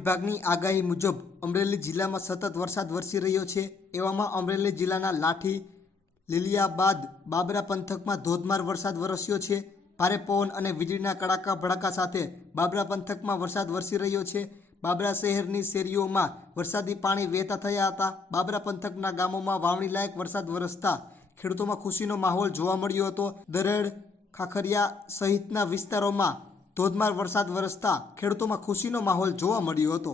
વિભાગની આગાહી મુજબ અમરેલી જિલ્લામાં સતત વરસાદ વરસી રહ્યો છે। એવામાં અમરેલી જિલ્લાના લાઠી, લીલિયાબાદ, બાબરા પંથકમાં ધોધમાર વરસાદ વરસ્યો છે। ભારે પવન અને વીજળીના કડાકા ભડાકા સાથે બાબરા પંથકમાં વરસાદ વરસી રહ્યો છે। બાબરા શહેરની શેરીઓમાં વરસાદી પાણી વહેતા થયા હતા। બાબરા પંથકના ગામોમાં વાવણી લાયક વરસાદ વરસતા ખેડૂતોમાં ખુશીનો માહોલ જોવા મળ્યો હતો। દરેડ, ખાખરિયા સહિતના વિસ્તારોમાં ધોધમાર વરસાદ વરસતા ખેડૂતોમાં ખુશીનો માહોલ જોવા મળ્યો હતો।